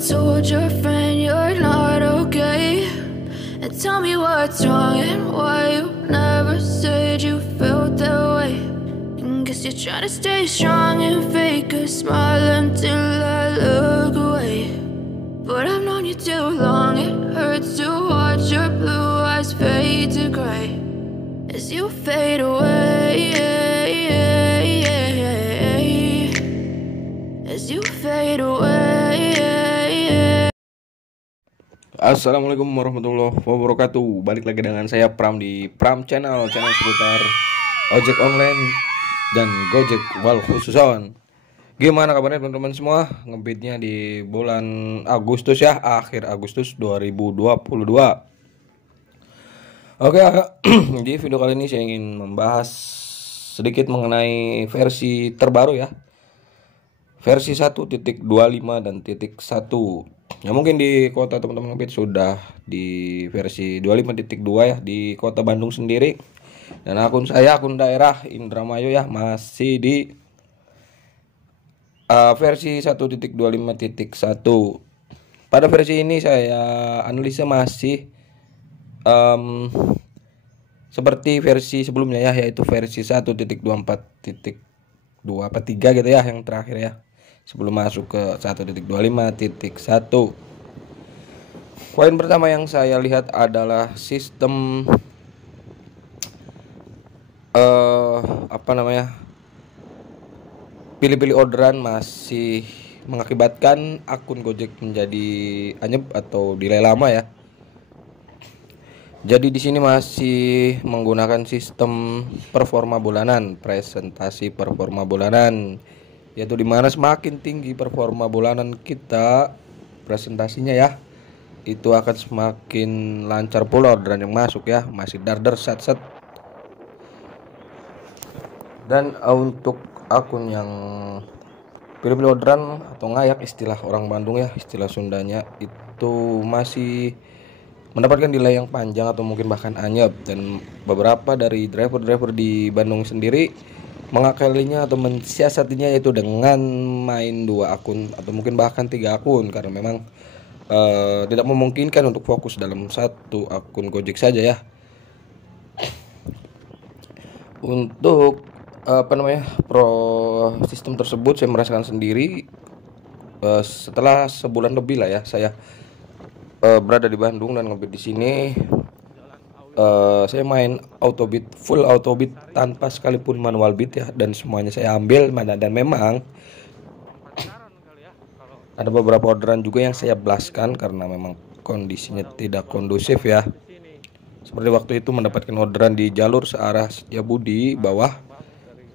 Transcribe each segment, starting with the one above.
told your friend you're not okay? And tell me what's wrong and why you never said you felt that way. And guess you're trying to stay strong and fake a smile until I look away. But I've known you too long, it hurts to watch your blue eyes fade to gray as you fade away, as you fade away. Assalamualaikum warahmatullahi wabarakatuh. Balik lagi dengan saya Pram di Pram Channel seputar ojek online dan Gojek wal khususon. Gimana kabarnya teman-teman semua? Ngebeatnya di bulan Agustus ya, akhir Agustus 2022. Oke, di video kali ini saya ingin membahas sedikit mengenai versi terbaru ya, versi 1.25 dan .1. Ya mungkin di kota teman-teman ngebeat sudah di versi 25.2 ya di kota Bandung sendiri. Dan akun saya, akun daerah Indramayu ya, masih di versi 1.25.1. Pada versi ini saya analisa masih seperti versi sebelumnya ya, yaitu versi 1.24.2 apa 3 gitu ya, yang terakhir ya, sebelum masuk ke 1.25.1. Poin pertama yang saya lihat adalah sistem pilih-pilih orderan masih mengakibatkan akun Gojek menjadi anyep atau delay lama ya. Jadi di sini masih menggunakan sistem performa bulanan, presentasi performa bulanan, yaitu dimana semakin tinggi performa bulanan kita presentasinya ya, itu akan semakin lancar pula orderan yang masuk ya, masih darder set. Dan untuk akun yang pilih-pilih orderan atau ngayak, istilah orang Bandung ya, istilah Sundanya, itu masih mendapatkan delay yang panjang atau mungkin bahkan anyep. Dan beberapa dari driver-driver di Bandung sendiri mengakalinya atau mensiasatinya yaitu dengan main 2 akun atau mungkin bahkan 3 akun, karena memang tidak memungkinkan untuk fokus dalam satu akun Gojek saja ya. Untuk sistem tersebut saya merasakan sendiri setelah sebulan lebih lah ya saya berada di Bandung dan ngebeat di sini. Saya main autobeat, full autobeat tanpa sekalipun manual beat ya, dan semuanya saya ambil dan memang ada beberapa orderan juga yang saya blaskan karena memang kondisinya tidak kondusif ya. Seperti waktu itu mendapatkan orderan di jalur searah Setiabudi bawah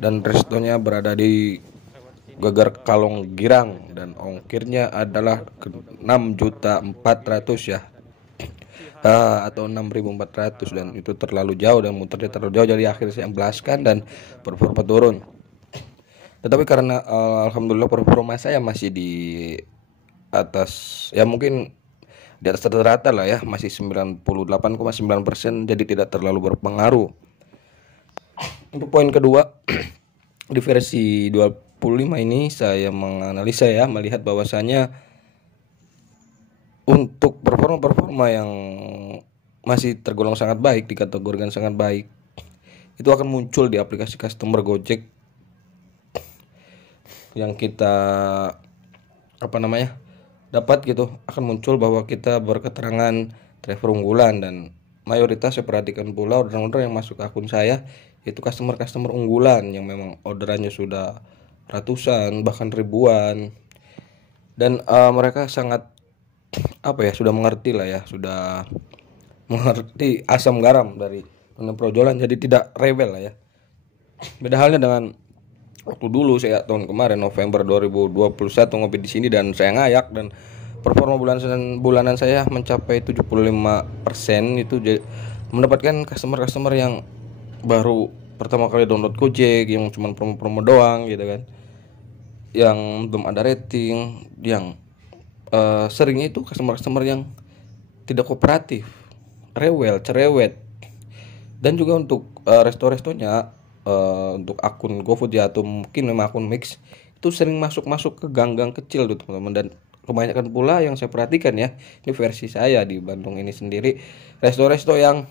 dan restonya berada di Geger Kalong Girang dan ongkirnya adalah 6.400.000 ya, atau 6.400, dan itu terlalu jauh dan muternya terlalu jauh, jadi akhirnya saya belaskan dan performa turun. Tetapi karena alhamdulillah performa saya masih di atas ya, mungkin di atas rata-rata lah ya, masih 98,9%, jadi tidak terlalu berpengaruh. Untuk poin kedua, di versi 25 ini saya menganalisa ya, melihat bahwasanya untuk performa yang masih tergolong sangat baik, dikategorikan sangat baik, itu akan muncul di aplikasi customer Gojek yang kita dapat gitu, akan muncul bahwa kita berketerangan driver unggulan. Dan mayoritas saya perhatikan pula order-order yang masuk ke akun saya itu customer unggulan yang memang orderannya sudah ratusan bahkan ribuan, dan mereka sangat sudah mengerti lah ya, sudah mengerti asam garam dari penjualan, jadi tidak rebel lah ya. Beda halnya dengan waktu dulu saya tahun kemarin November 2021 ngopi di sini dan saya ngayak, dan performa bulanan saya mencapai 75%. Itu mendapatkan customer yang baru pertama kali download Gojek, yang cuma promo-promo doang gitu kan, yang belum ada rating, yang seringnya itu customer yang tidak kooperatif, rewel, cerewet. Dan juga untuk resto-restonya, untuk akun GoFood ya, atau mungkin memang akun Mix, itu sering masuk ke gang-gang kecil tuh teman-teman, dan kebanyakan pula yang saya perhatikan ya, ini versi saya di Bandung ini sendiri, resto-resto yang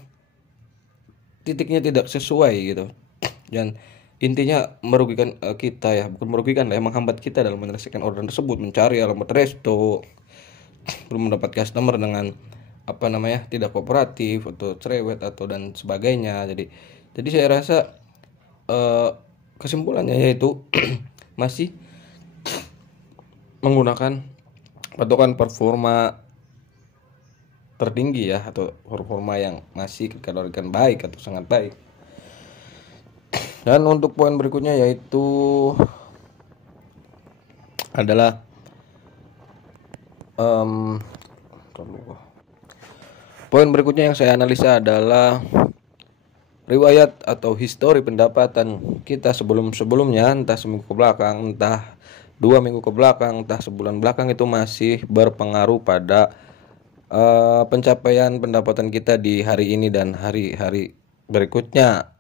titiknya tidak sesuai gitu, dan intinya merugikan kita ya, bukan merugikan lah ya, menghambat kita dalam menyelesaikan orderan tersebut, mencari alamat resto, belum mendapat customer dengan tidak kooperatif atau cerewet atau dan sebagainya. Jadi saya rasa kesimpulannya yaitu masih menggunakan patokan performa tertinggi ya, atau performa yang masih dikategorikan baik atau sangat baik. Dan untuk poin berikutnya yaitu adalah poin berikutnya yang saya analisa adalah riwayat atau histori pendapatan kita sebelumnya, entah seminggu ke belakang, entah 2 minggu ke belakang, entah sebulan belakang, itu masih berpengaruh pada pencapaian pendapatan kita di hari ini dan hari-hari berikutnya.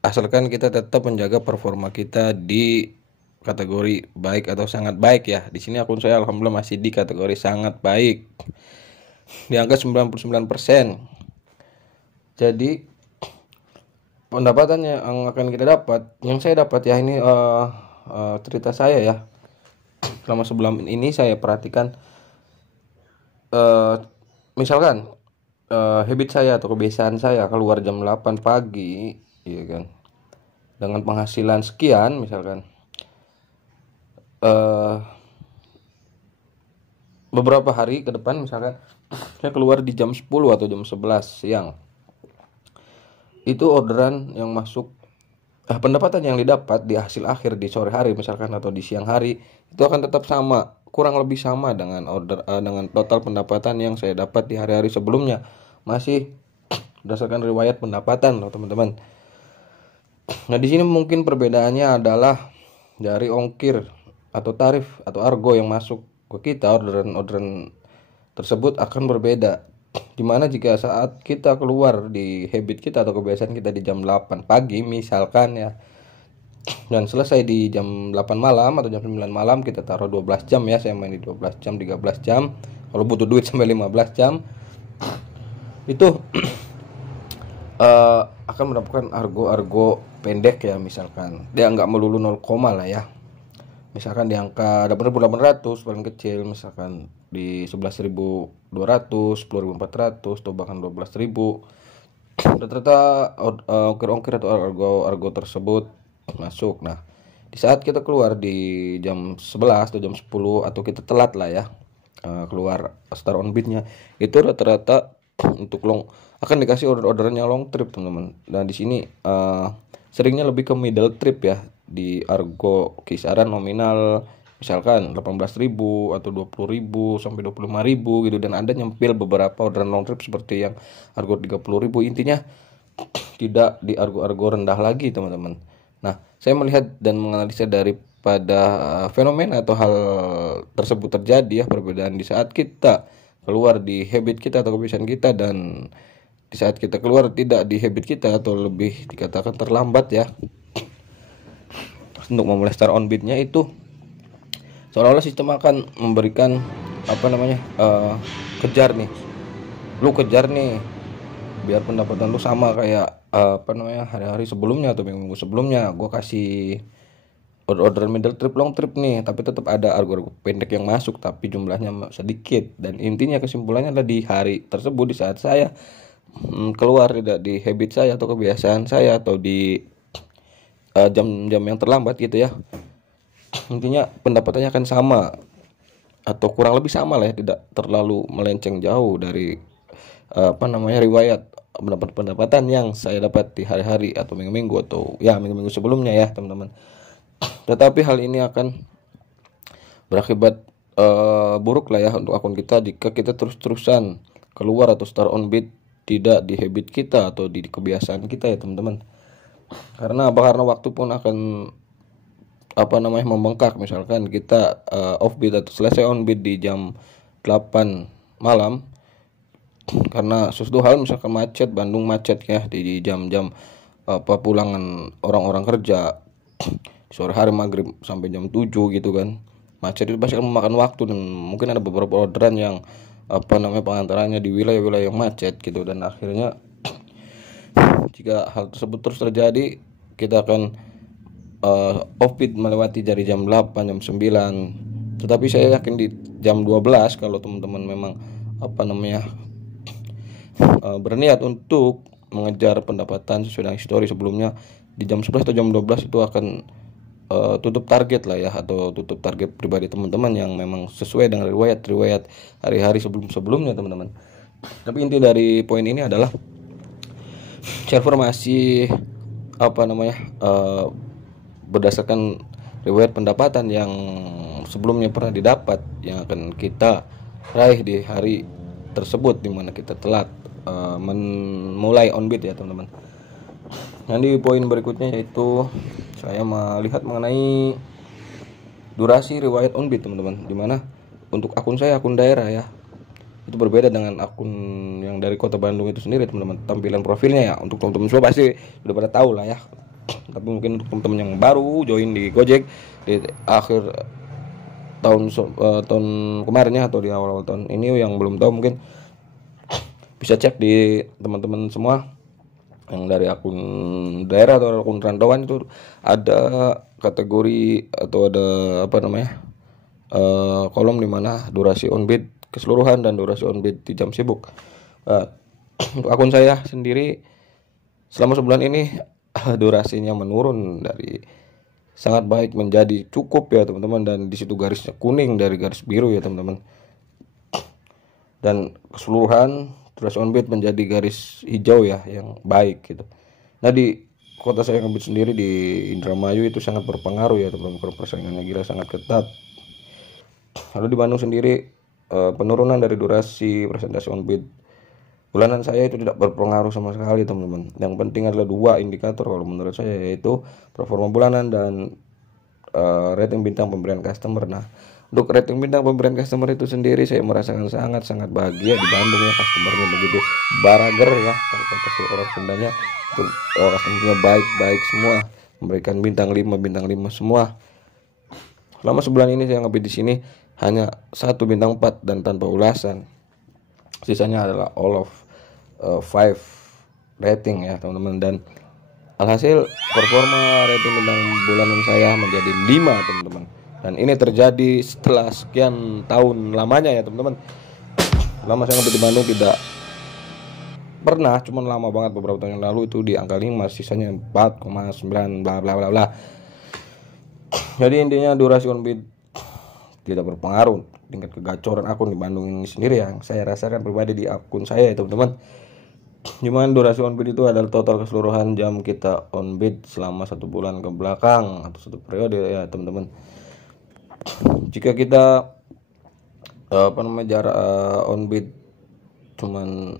Asalkan kita tetap menjaga performa kita di kategori baik atau sangat baik ya. Di sini akun saya alhamdulillah masih di kategori sangat baik, di angka 99%. Jadi pendapatan yang akan kita dapat, yang saya dapat ya, ini cerita saya ya. Selama sebulan ini saya perhatikan, misalkan habit saya atau kebiasaan saya keluar jam 8 pagi, ya kan, dengan penghasilan sekian misalkan, beberapa hari ke depan misalkan saya keluar di jam 10 atau jam 11 siang, itu orderan yang masuk, pendapatan yang didapat di hasil akhir di sore hari misalkan atau di siang hari itu akan tetap sama, kurang lebih sama dengan dengan total pendapatan yang saya dapat di hari-hari sebelumnya, masih berdasarkan riwayat pendapatan loh teman-teman. Nah, di sini mungkin perbedaannya adalah dari ongkir atau tarif atau argo yang masuk ke kita, orderan tersebut akan berbeda. Dimana jika saat kita keluar di habit kita atau kebiasaan kita di jam 8 pagi misalkan ya, dan selesai di jam 8 malam atau jam 9 malam, kita taruh 12 jam ya, saya main di 12 jam, 13 jam, kalau butuh duit sampai 15 jam, itu akan mendapatkan argo pendek ya, misalkan dia nggak melulu 0, lah ya, misalkan di angka dapat 1.800 paling kecil, misalkan di 11.200, 10.400 atau bahkan 12.000, rata-rata ongkir atau argo tersebut masuk. Nah, di saat kita keluar di jam 11 atau jam 10 atau kita telat lah ya, keluar start on bidnya, itu rata-rata untuk long akan dikasih orderannya long trip teman-teman. Dan di sini seringnya lebih ke middle trip ya, di argo kisaran nominal misalkan 18.000 atau 20.000 sampai 25.000 gitu, dan ada nyempil beberapa orderan long trip seperti yang argo 30.000. Intinya tidak di argo rendah lagi teman-teman. Nah, saya melihat dan menganalisa daripada fenomena atau hal tersebut terjadi ya, perbedaan di saat kita keluar di habit kita atau kebiasaan kita, dan di saat kita keluar tidak di habit kita atau lebih dikatakan terlambat ya untuk memulai start on bidnya, itu seolah-olah sistem akan memberikan kejar nih biar pendapatan lu sama kayak hari-hari sebelumnya atau minggu sebelumnya. Gue kasih order middle trip long trip nih, tapi tetap ada argo pendek yang masuk tapi jumlahnya sedikit. Dan intinya kesimpulannya adalah di hari tersebut, di saat saya keluar tidak di habit saya atau kebiasaan saya atau di jam-jam yang terlambat gitu ya, intinya pendapatannya akan sama atau kurang lebih sama lah ya, tidak terlalu melenceng jauh dari riwayat pendapatan yang saya dapat di hari-hari atau minggu-minggu atau ya minggu-minggu sebelumnya ya teman-teman. Tetapi hal ini akan berakibat buruk lah ya untuk akun kita jika kita terus-terusan keluar atau start on bid tidak di habit kita atau di kebiasaan kita ya teman-teman. Karena waktu pun akan membengkak. Misalkan kita off bid atau selesai on bid di jam 8 malam karena sesuatu hal, misalkan macet, Bandung macet ya di jam-jam pulangan orang-orang kerja sore hari maghrib sampai jam 7 gitu kan, macet itu pasti akan memakan waktu, dan mungkin ada beberapa orderan yang pengantarannya di wilayah-wilayah yang macet gitu, dan akhirnya jika hal tersebut terus terjadi, kita akan off-peak melewati dari jam 8, jam 9. Tetapi saya yakin di jam 12 kalau teman-teman memang berniat untuk mengejar pendapatan sesuai dengan histori sebelumnya, di jam 11 atau jam 12 itu akan tutup target lah ya, atau tutup target pribadi teman-teman yang memang sesuai dengan riwayat hari-hari sebelumnya teman-teman. Tapi inti dari poin ini adalah server masih berdasarkan riwayat pendapatan yang sebelumnya pernah didapat, yang akan kita raih di hari tersebut dimana kita telat memulai on-bid ya teman-teman. Nanti poin berikutnya yaitu saya melihat mengenai durasi riwayat on-bid teman-teman, dimana untuk akun saya, akun daerah ya, itu berbeda dengan akun yang dari Kota Bandung itu sendiri teman-teman. Tampilan profilnya ya, untuk teman-teman semua pasti sudah pada tahu lah ya, tapi mungkin untuk teman-teman yang baru join di Gojek di akhir tahun kemarin ya, atau di awal tahun ini yang belum tahu, mungkin bisa cek di teman-teman semua yang dari akun daerah atau akun rantauan, itu ada kategori atau ada kolom dimana durasi on-bid keseluruhan dan durasi on-bid di jam sibuk. Untuk akun saya sendiri selama sebulan ini durasinya menurun dari sangat baik menjadi cukup ya teman-teman, dan di situ garisnya kuning dari garis biru ya teman-teman, dan keseluruhan durasi on-bid menjadi garis hijau ya, yang baik gitu. Nah di kota saya ngebit sendiri di Indramayu itu sangat berpengaruh ya teman-teman, persaingannya gila sangat ketat. Lalu di Bandung sendiri penurunan dari durasi presentasi on-bid bulanan saya itu tidak berpengaruh sama sekali teman-teman. Yang penting adalah dua indikator kalau menurut saya, yaitu performa bulanan dan rating bintang pemberian customer. Nah untuk rating bintang pemberian customer itu sendiri saya merasakan sangat bahagia di Bandung ya, customernya begitu barager ya, kalau kata orang Sundanya itu customernya baik semua, memberikan bintang 5 semua. Selama sebulan ini saya ngebid di sini hanya 1 bintang 4 dan tanpa ulasan. Sisanya adalah all of 5 rating ya teman-teman, dan alhasil performa rating bintang bulanan saya menjadi 5 teman-teman. Dan ini terjadi setelah sekian tahun lamanya ya teman-teman. Lama saya ngebid di Bandung tidak pernah, cuman lama banget beberapa tahun yang lalu itu di angka 5, sisanya 4,9 bla bla bla bla. Jadi intinya durasi on-bid tidak berpengaruh tingkat kegacoran akun di Bandung ini sendiri yang saya rasakan pribadi di akun saya ya teman-teman. Dimana durasi on-bid itu adalah total keseluruhan jam kita on-bid selama 1 bulan ke belakang atau 1 periode ya teman-teman. Jika kita jarak on-bid cuman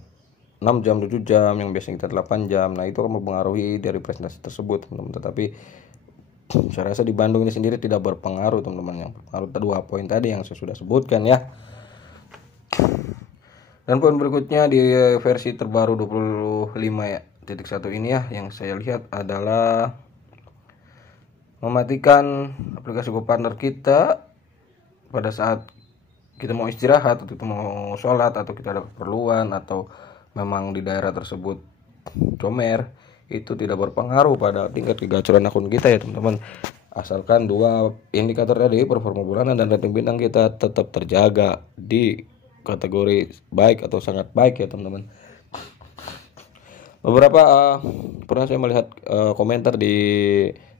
6 jam 7 jam yang biasanya kita 8 jam, nah itu akan mempengaruhi dari presentasi tersebut teman-teman. Tetapi saya rasa di Bandung ini sendiri tidak berpengaruh teman-teman, yang berpengaruh 2 poin tadi yang saya sudah sebutkan ya. Dan poin berikutnya di versi terbaru 25.1 ini ya, yang saya lihat adalah mematikan aplikasi GoPartner kita pada saat kita mau istirahat, atau kita mau sholat, atau kita ada keperluan, atau memang di daerah tersebut comer. Itu tidak berpengaruh pada tingkat kegacoran akun kita ya teman-teman, asalkan 2 indikator tadi, performa bulanan dan rating bintang kita tetap terjaga di kategori baik atau sangat baik ya teman-teman. Beberapa pernah saya melihat komentar di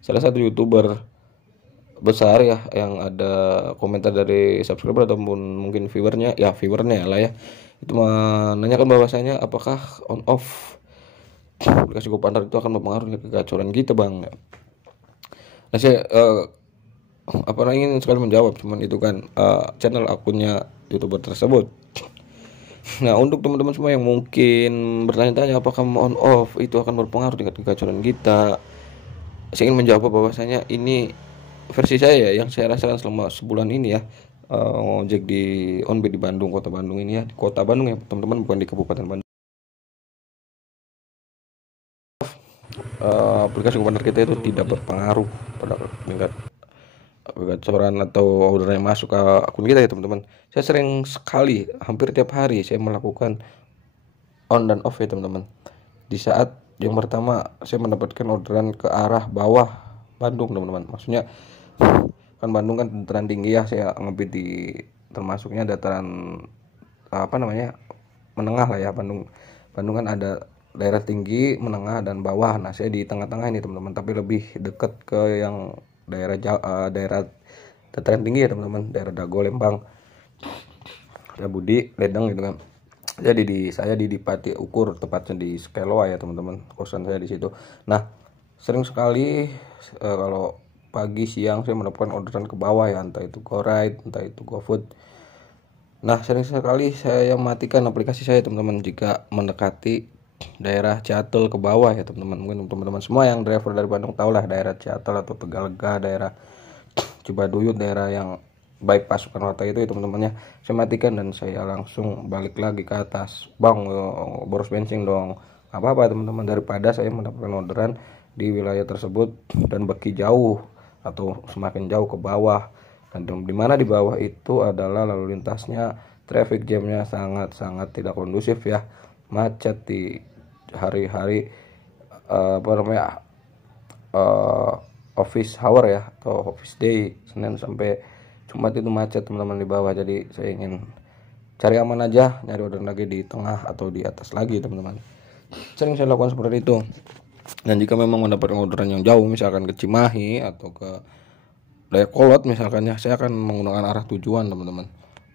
salah satu YouTuber besar ya, yang ada komentar dari subscriber ataupun mungkin viewernya lah ya, itu menanyakan bahwasanya apakah on off aplikasi GoPartner itu akan mempengaruhi kegacoran kita bang. Nah saya ingin sekali menjawab, cuman itu kan channel akunnya YouTuber tersebut. Nah untuk teman-teman semua yang mungkin bertanya-tanya apakah on off itu akan berpengaruh dengan kegacoran kita, saya ingin menjawab bahwasanya ini versi saya yang saya rasakan selama sebulan ini ya, ngojek di on-bid di Bandung, Kota Bandung ini ya, di Kota Bandung ya teman-teman, bukan di Kabupaten Bandung. Aplikasi GoPartner kita itu tidak berpengaruh pada tingkat gacoran atau order yang masuk ke akun kita ya teman-teman. Saya sering sekali, hampir tiap hari saya melakukan on dan off ya teman-teman. Di saat yang pertama saya mendapatkan orderan ke arah bawah Bandung teman-teman. Maksudnya kan Bandung kan dataran tinggi ya, saya ngebit di termasuknya dataran menengah lah ya. Bandung kan ada daerah tinggi, menengah dan bawah. Nah saya di tengah-tengah ini teman-teman, tapi lebih dekat ke yang daerah dataran tinggi ya teman-teman, daerah Dago, Lembang, ya Budi, Ledeng gitu kan. Jadi saya di Pati Ukur, tepatnya di Skeloa ya teman-teman, kosan saya di situ. Nah sering sekali kalau pagi siang saya mendapatkan orderan ke bawah ya, entah itu GoRide, entah itu GoFood. Nah sering sekali saya matikan aplikasi saya teman-teman jika mendekati daerah Ciatel ke bawah ya teman-teman. Mungkin teman-teman semua yang driver dari Bandung tahu lah daerah Ciatel atau Tegalega, daerah Cibaduyut, daerah yang bypass Soekarno-Hatta itu ya teman-temannya. Saya matikan dan saya langsung balik lagi ke atas. Bang, boros bensin dong. Apa-apa teman-teman, daripada saya mendapatkan orderan di wilayah tersebut dan baki jauh atau semakin jauh ke bawah, dan di mana di bawah itu adalah lalu lintasnya, traffic jamnya sangat-sangat tidak kondusif ya, macet di hari-hari office hour ya, atau office day, Senin sampai Jumat itu macet teman-teman di bawah. Jadi saya ingin cari aman aja, nyari order lagi di tengah atau di atas lagi teman-teman. Sering saya lakukan seperti itu. Dan jika memang mendapatkan orderan yang jauh, misalkan ke Cimahi atau ke Dayakolot misalkan ya, saya akan menggunakan arah tujuan teman-teman.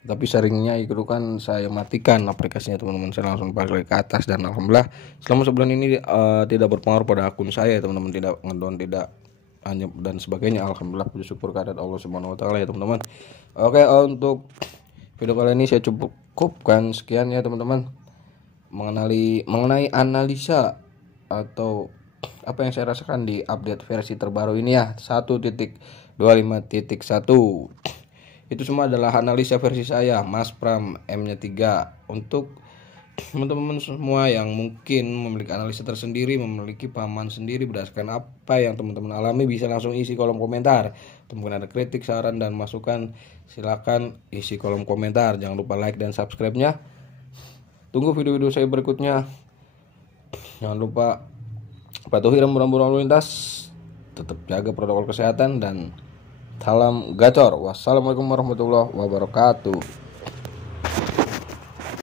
Tapi seringnya itu kan saya matikan aplikasinya teman-teman, saya langsung balik ke atas. Dan alhamdulillah selama sebulan ini tidak berpengaruh pada akun saya teman-teman, tidak ngedown, tidak hanya dan sebagainya. Alhamdulillah, puji syukur kehadirat Allah Subhanahu wa taala ya teman-teman. Oke, untuk video kali ini saya cukupkan sekian ya teman-teman, mengenai analisa atau apa yang saya rasakan di update versi terbaru ini ya, 1.25.1. Itu semua adalah analisa versi saya, Mas Pram M-nya 3. Untuk teman-teman semua yang mungkin memiliki analisa tersendiri, memiliki pahaman sendiri berdasarkan apa yang teman-teman alami, bisa langsung isi kolom komentar. Mungkin ada kritik, saran, dan masukan, silakan isi kolom komentar. Jangan lupa like dan subscribe-nya. Tunggu video-video saya berikutnya. Jangan lupa patuhi rambu-rambu lalu lintas, tetap jaga protokol kesehatan, dan salam gacor. Wassalamualaikum warahmatullahi wabarakatuh.